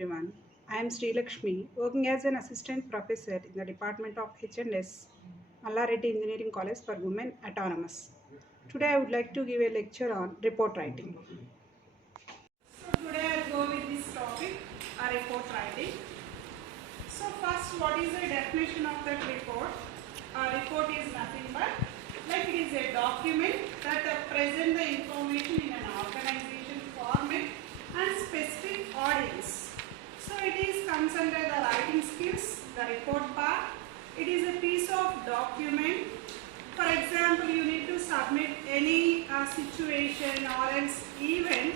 everyone. I am Srilakshmi, working as an assistant professor in the Department of H&S, Mallareddy Engineering College for Women Autonomous. Today I would like to give a lecture on report writing. So today I will go with this topic, report writing. So first, what is the definition of that report? A report is nothing but it is a document that presents the information in an organization format and specific audience. So it comes under the writing skills, the report part. It is a piece of document. For example, you need to submit any situation or else event.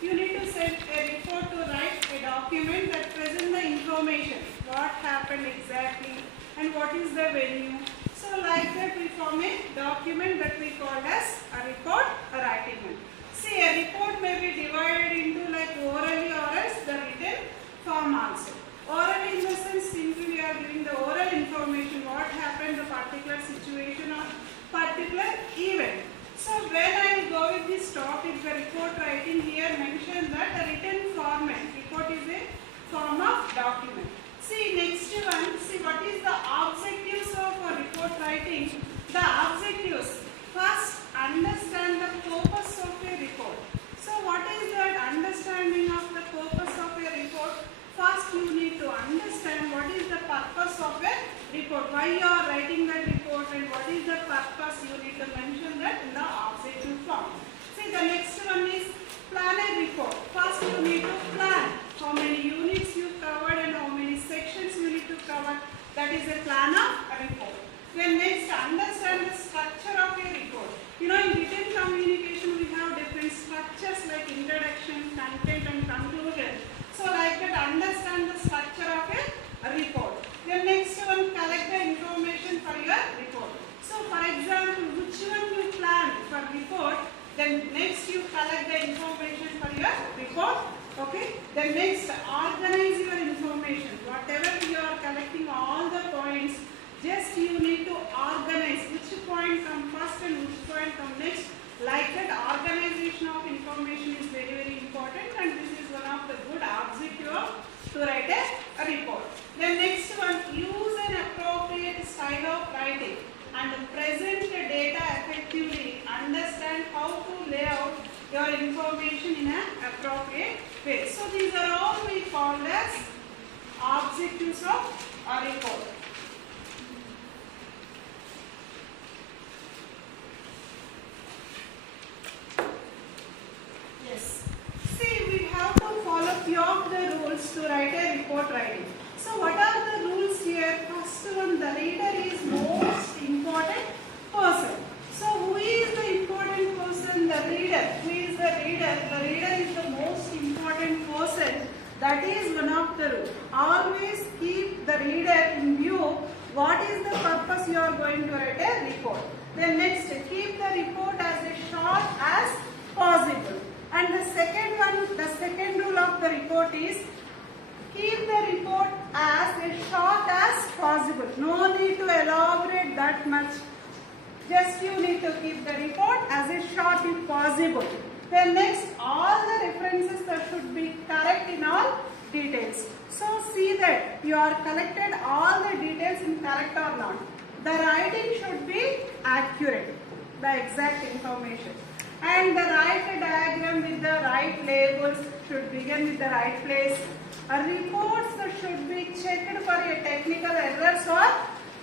You need to send a report to write a document that presents the information, what happened exactly and what is the venue. So like that we form a document that we call as a report, a writing one. See, a report may be divided into like orally or else the written form also. Oral in the sense simply we are giving the oral information, what happened, the particular situation or particular event. So when I go with this topic, the report writing here mentioned that the written format, report is a form of document. See next one, see what is the objectives of a report writing. The objectives, first understand the purpose of a report. So what is that understanding of the purpose of a report? First you need to understand what is the purpose of a report, why you are writing that report and what is the purpose. You need to mention that in the objective form. See the next one is plan a report. First you need to plan how many units you covered and how many sections you need to cover. That is a plan of a report. Then next, understand the structure of a report. You know, in written communication we have different structures like introduction, content and conclusion. So like that, understand the structure of a report. Then next one, collect the information for your report. So for example, which one you plan for report, then next you collect the information for your report. Okay. Then next, organize your information. Whatever you are collecting, all the points, just you need to organize which point come first and which point come next. Like that, organization of information is very, very important, and this is one of the good objective to write a report. Then next one, use an appropriate style of writing and present the data effectively. Understand how to lay out your information in an appropriate way. So these are all we call as objectives of a report. Yes. See, we have to follow few of the rules to write a report writing. So what are the rules here? First one, the reader is most important person. So who is the important person? The reader. Who is the reader? The reader is the most important person. That is one of the rules. Always keep the reader in view. What is the purpose you are going to write a report? Then next, keep the report as short as possible. And the second one, the second rule of the report is keep the report as short as possible. No need to elaborate that much. Just you need to keep the report as short if possible. Then next, all the references that should be correct in all details. So see that you are collected all the details in correct or not. The writing should be accurate, the exact information. And the right diagram with the right labels should begin with the right place. Reports should be checked for a technical errors or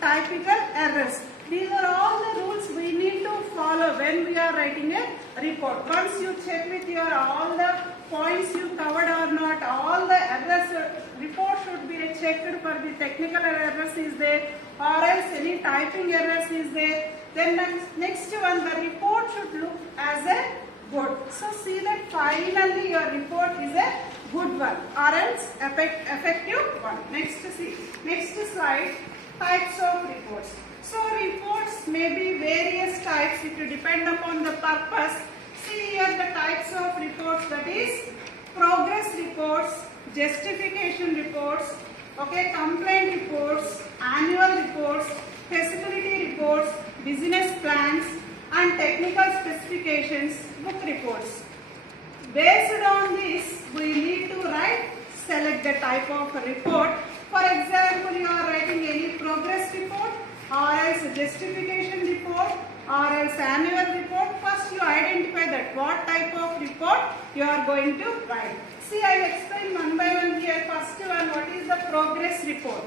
typical errors. These are all the rules we need to follow when we are writing a report. Once you check with your all the points you covered or not, all the errors, report should be checked for the technical errors is there or else any typing errors is there. Then next one, the report should look as a good. So see that finally your report is a good one or else effective one. Next see. Next slide, types of reports. So reports may be various types. It will depend upon the purpose. See here the types of reports, that is progress reports, justification reports, okay, complaint reports, annual reports, feasibility reports, business plans and technical specifications, book reports. Based on this, we need to write select the type of report. For example, you are writing any progress report or else justification report or else annual report. First you identify that what type of report you are going to write. See, I will explain one by one here. First one, what is the progress report?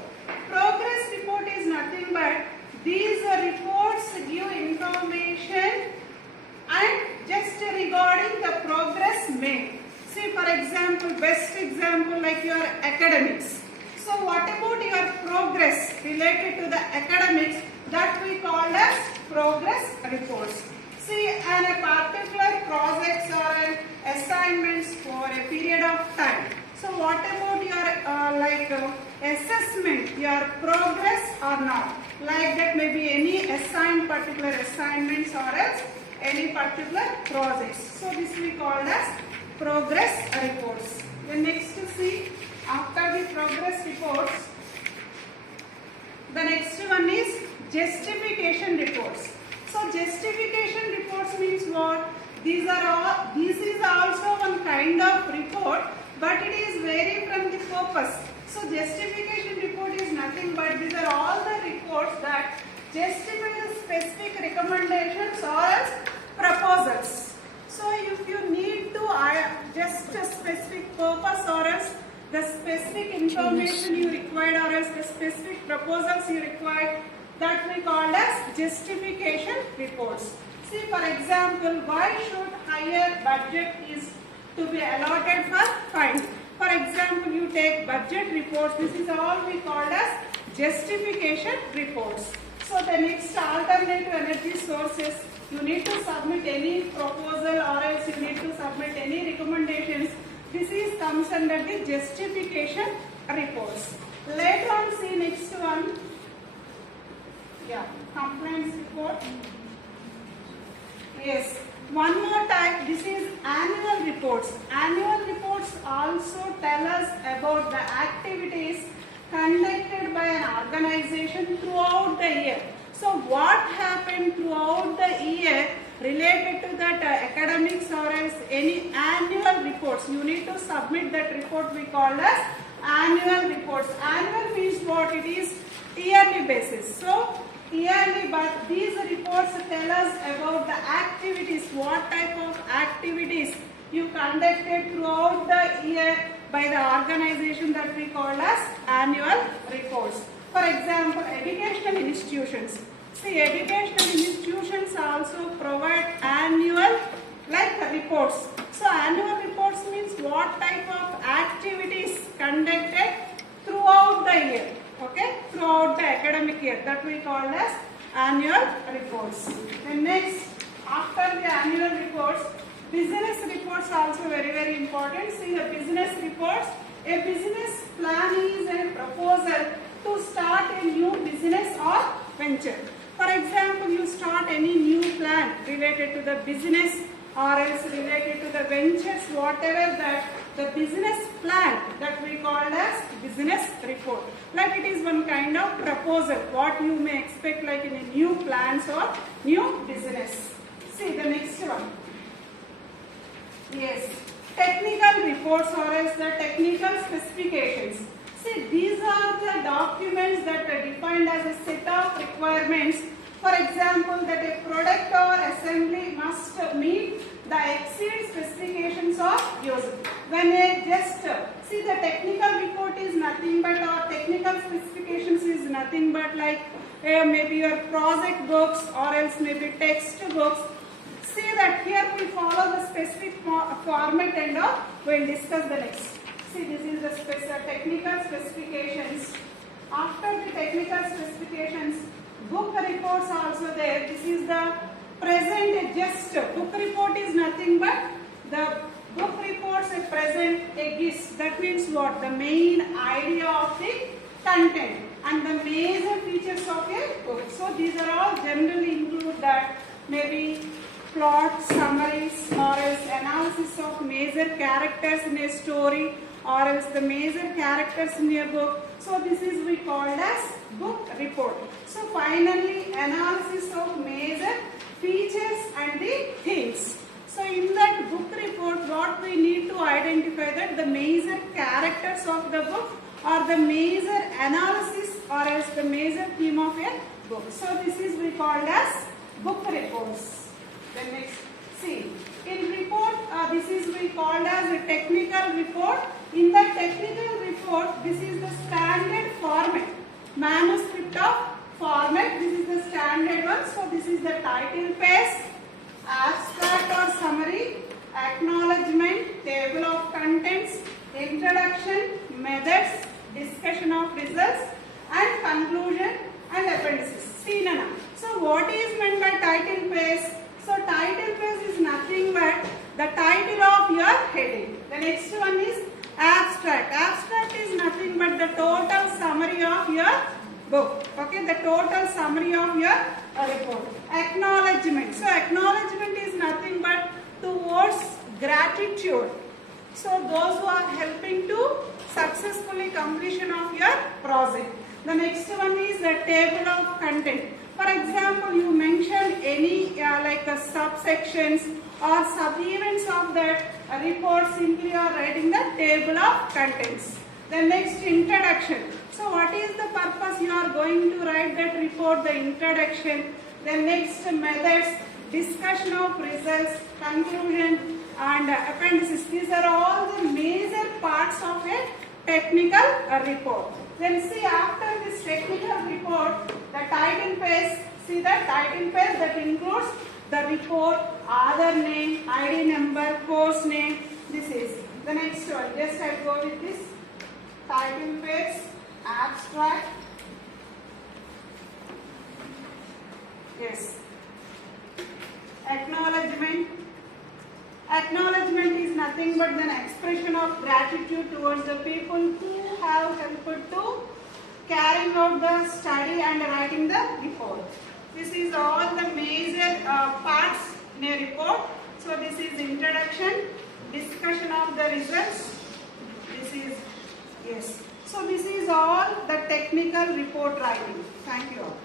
Progress report is nothing but these reports give information and just regarding the progress made. See, for example, best example like your academics. So what about your progress related to the academics, that we call as progress reports. See, and a particular projects or assignments for a period of time. So what about your assessment, your progress or not? Like that, maybe any assigned particular assignments or else any particular projects. So this we call as progress reports. Then next to see, after the progress reports, the next one is justification reports. So justification reports means what? This is also one kind of report, but it is vary from the purpose. So justification report is nothing but these are all the reports that justify the specific recommendations or else proposals. So if you need to just a specific purpose or else the specific information you required or else the specific proposals you required, that we call as justification reports. See, for example, why should higher budget is to be allotted for fund? For example, you take budget reports. This is all we call as justification reports. So the next, alternative energy sources, you need to submit any proposal or else you need to submit any recommendations. This is comes under the justification reports. Later on, see next one. Yeah, complaints report. Yes, one more type. This is annual reports. Annual reports also tell us about the activities conducted by an organization throughout the year. So what happened throughout the year related to that academics or else any annual reports. You need to submit that report, we call as annual reports. Annual means what? It is yearly basis. So yearly, but these reports tell us about the activities, what type of activities you conducted throughout the year by the organization, that we call as annual reports. For example, educational institutions. See, educational institutions also provide annual reports. So annual reports means what type of activities conducted throughout the year. Okay, throughout the academic year, that we call as annual reports. And next, after the annual reports, business reports also very important. See, the business reports, a business plan is a proposal to start a new business or venture. For example, you start any new plan related to the business or else related to the ventures, whatever that the business plan, that we call as business report. Like it is one kind of proposal, what you may expect like in a new plans or new business. See the next one. Yes, technical reports or else the technical specifications. See, these are the documents that are defined as a set of requirements. For example, that a product or assembly must meet the exceed specifications of use. When a just see, the technical report is nothing but, or technical specifications is nothing but like maybe your project books or else maybe text books. See that here we follow the specific format and we will discuss the next. See, this is the technical specifications. After the technical specifications, book reports also there. This is the present just. Book report is nothing but the book reports a present a gist. That means what? The main idea of the content and the major features of a book. So these are all generally include that maybe plot, summaries or else analysis of major characters in a story or else the major characters in a book. So this is we called as book report. So finally analysis of major features and the themes. So in that book report what we need to identify that the major characters purpose of the book or the major analysis or else the major theme of a book. So this is we called as book reports. Then next, see, in report, this is we called as a technical report. In the technical report, this is the standard format, manuscript of format. This is the standard one. So this is the title page, abstract or summary, acknowledgement, table of contents, introduction, methods, discussion of results, and conclusion and appendices. See now. So what is meant by title page? So title page is nothing but the title of your heading. The next one is abstract. Abstract is nothing but the total summary of your book. Okay, the total summary of your report. Acknowledgement. So acknowledgement is nothing but towards gratitude. So those who are helping to successfully completion of your project. The next one is the table of content. For example, you mention any subsections or sub-events of that report, simply you are writing the table of contents. The next, introduction. So what is the purpose you are going to write that report? The introduction. The next, methods, discussion of results, conclusion and appendices. These are all the major parts of a technical report. Then see, after this technical report, the title page, see the title page that includes the report, author name, ID number, course name. This is the next one. Just I go with this title page, abstract. Yes. Acknowledgement. Acknowledgement is nothing but an expression of gratitude towards the people who have helped to carrying out the study and writing the report. This is all the major parts in a report. So this is introduction, discussion of the results. This is, yes. So this is all the technical report writing. Thank you all.